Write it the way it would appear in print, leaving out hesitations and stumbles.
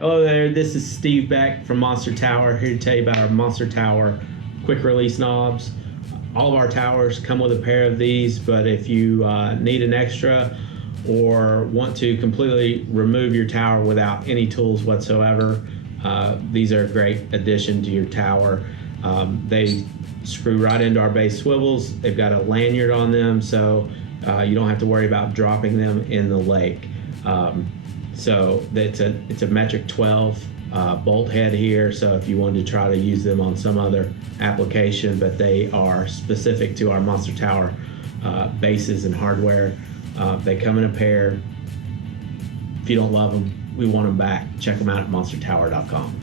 Hello there, this is Steve Beck from Monster Tower, here to tell you about our Monster Tower quick release knobs. All of our towers come with a pair of these, but if you need an extra or want to completely remove your tower without any tools whatsoever, these are a great addition to your tower. They screw right into our base swivels. They've got a lanyard on them, so you don't have to worry about dropping them in the lake. So it's a metric 12 bolt head here, so if you wanted to try to use them on some other application, but they are specific to our Monster Tower bases and hardware. They come in a pair. If you don't love them, we want them back. Check them out at monstertower.com.